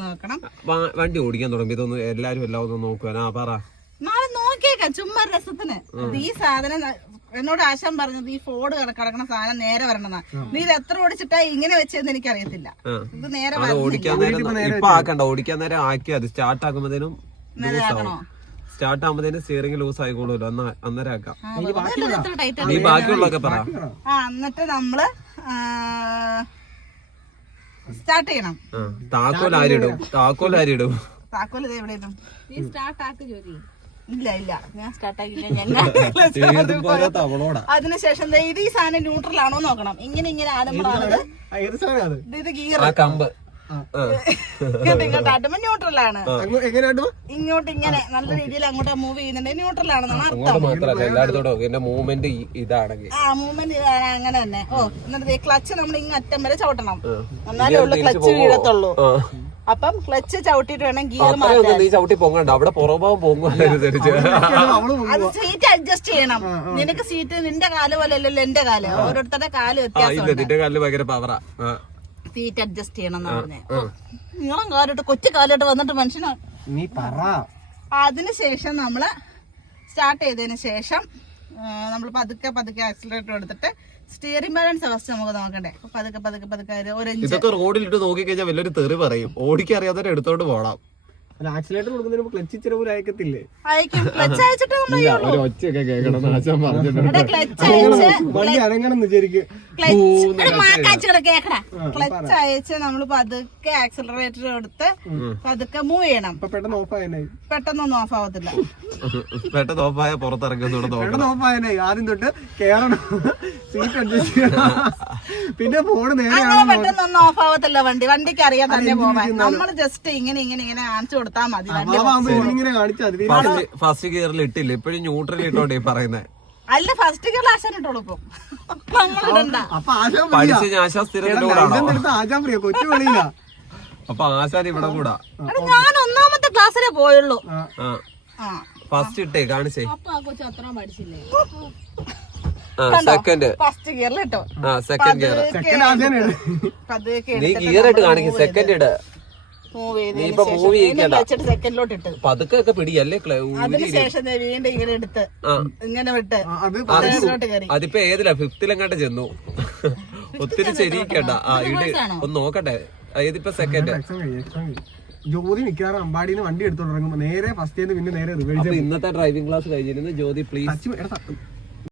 നോക്കണം. വണ്ടി ഓടിക്കാൻ തുടങ്ങി ഇതൊന്നും എല്ലാരും എല്ലാം ഒന്ന് നോക്കുവാനാ പറ. നാളെ നോക്കിയേക്കാം ചുമ്മാ രസത്തിന്. ഈ സാധനം എന്നോട് ആശാൻ പറഞ്ഞത് ഈ ഫോർഡ് കിടക്കണ സാധനം നേരെ വരണമെന്നാ. നീ ഇത് എത്ര ഓടിച്ചിട്ടാ ഇങ്ങനെ വെച്ചതെന്ന് എനിക്കറിയത്തില്ല. ഇത് നേരെ ഓടിക്കാൻ നേരം ഇപ്പൊ ആക്കണ്ട, ഓടിക്കാൻ നേരം ആക്കി അത് സ്റ്റാർട്ട് ആക്കുമ്പോഴത്തേനും സ്റ്റാർട്ട് ആകുമ്പോഴത്തേനും സ്റ്റിയറിംഗ് ലൂസ് ആയിക്കോളൂല്ലോ. അന്നേരം ആക്കാം. നീ ബാക്കിയുള്ളതൊക്കെ പറ. എന്നിട്ട് നമ്മള് സ്റ്റാർട്ട് ചെയ്യണം. താക്കോൽ ആരിടും? താക്കോൽ ആരിടും? താക്കോൽ ഇത് എവിടെ ഇടും? ഇല്ല ഞാൻ സ്റ്റാർട്ടാക്കില്ല. അതിനുശേഷം ഇത് ഈ സാധനം ന്യൂട്രൽ ആണോ നോക്കണം. ഇങ്ങനെ ആടുമ്പോഴാണ് ഇത് ഗിയർ. ഇങ്ങോട്ട് ആട്ടുമ്പോ ന്യൂട്രൽ ആണ്. ഇങ്ങോട്ട് ഇങ്ങനെ നല്ല രീതിയിൽ അങ്ങോട്ട് മൂവ് ചെയ്യുന്നുണ്ട് ന്യൂട്രൽ ആണെന്നാണ് അർത്ഥം. മൂവ്മെന്റ് ഇതാണെങ്കിൽ മൂവ്മെന്റ് ഇതാണ് അങ്ങനെ തന്നെ. എന്നിട്ട് ക്ലച്ച് നമ്മൾ ഇങ്ങ് അറ്റം വരെ ചവിട്ടണം, എന്നാലേ ഉള്ളു ക്ലച്ച് വീഴത്തുള്ളൂ. അപ്പം ക്ലച്ച് ചവിട്ടിട്ട് വേണം ഗിയർ മാറ്റാൻ. ചവിട്ടി പൊങ്ങണ്ട, അവിടെ പുറഭാവം പൊങ്ങുന്നതനുസരിച്ച് അത് സീറ്റ് അഡ്ജസ്റ്റ് ചെയ്യണം. നിനക്ക് സീറ്റ് നിന്റെ കാല് പോലെ അല്ലല്ലോ എന്റെ കാല്, ഓരോരുത്തരുടെ കാല് വ്യത്യാസം. സീറ്റ് അഡ്ജസ്റ്റ് ചെയ്യണം എന്ന് പറഞ്ഞേ. നീളം കാലിട്ട് കൊച്ചു കാലിട്ട് വന്നിട്ട് മനുഷ്യന്. അതിനുശേഷം നമ്മള് സ്റ്റാർട്ട് ചെയ്തതിന് ശേഷം നമ്മൾ പതുക്കെ ആക്സിലറേറ്റർ എടുത്തിട്ട് സ്റ്റിയറിംഗ് ബാലൻസ് ഫസ്റ്റ് നമുക്ക് നോക്കണ്ടേ. പതുക്കെ ഇതൊക്കെ റോഡിലിട്ട് നോക്കി കഴിഞ്ഞാൽ വലിയൊരു തെറി പറയും. ഓടിക്കാൻ അറിയാതെ എടുത്തോണ്ട് പോടാം. ആക്സിലേറ്റർ കൊടുക്കുന്നതിന് ക്ലച്ച് ഇച്ചിരി പോലും അയക്കത്തില്ലേ? അയക്കും. ക്ലച്ച് അയച്ചിട്ട് ഒരു ഒച്ചയൊക്കെ കേൾക്കണം. ആശാൻ പറഞ്ഞിട്ടുണ്ട് ക്ലച്ച് അയച്ച് നമ്മൾ പതുക്കെ ആക്സിലറേറ്റർ എടുത്ത് പതുക്കെ മൂവ് ചെയ്യണം. പെട്ടെന്ന് പെട്ടെന്നൊന്നും ഓഫ് ആവത്തില്ല. പെട്ടെന്ന് ഓഫായ പുറത്തിറങ്ങുന്നോട് ആദ്യം തൊട്ട് കേറണം, സീറ്റ് അഡ്ജസ്റ്റ് ചെയ്യണം, പിന്നെ ഫോണ് നേരെ. പെട്ടെന്നൊന്നും ഓഫ് ആവത്തില്ല വണ്ടിക്ക് അറിയാൻ തന്നെ പോവാൻ. നമ്മൾ ജസ്റ്റ് ഇങ്ങനെ കാണിച്ചു കൊടുത്താൽ മതി. ഫസ്റ്റ് ഗിയറിൽ ഇട്ടില്ല, ഇപ്പഴും ന്യൂട്രൽ ഇട്ടോണ്ടേ പറയുന്നേ. അല്ല ഫസ്റ്റ് ഗിയറിൽ ആശാൻ ഇട്ട് കൊടുക്കും. പഠിച്ച് ആശാൻ സ്ഥിരത്തിലൂടാണോ? അപ്പൊ ആശാൻ ഇവിടെ കൂടാ. ഞാൻ ഒന്നാമത്തെ ക്ലാസ്സിലേ പോയുള്ളൂ. ഫസ്റ്റ് ഇട്ടേ കാണിച്ചേ. സെക്കൻഡ് ഫസ്റ്റ് ഗിയറിൽ ഇട്ടോ. സെക്കൻഡ് ഗിയർ നീ ഗിയർ ഇട്ട് കാണിക്കും. സെക്കൻഡ് ഇട്. സെക്കൻഡിലോട്ട് ഇട്ട് പതുക്കെ പിടിയല്ലേ. അതിനുശേഷം വീണ്ടും ഇങ്ങനെ എടുത്ത് ഇങ്ങനെ വിട്ട് അതിപ്പോ ഏതിലാ? ഫിഫ്തിലെങ്ങാട്ട് ചെന്നു. ഒത്തിരി ശരിക്കണ്ട. ഒന്ന് നോക്കട്ടെ. ഇതിപ്പോ സെക്കൻഡ്. ജ്യോതി മിക്കവാറും അമ്പാടിന്ന് വണ്ടി എടുത്തോണ്ടിറങ്ങുമ്പോ നേരെ ഫസ്റ്റ് പിന്നെ നേരെ റിവേഴ്സ്. ഇന്നത്തെ ഡ്രൈവിംഗ് ക്ലാസ് കഴിഞ്ഞിരുന്നു. ജ്യോതി പ്ലീസ്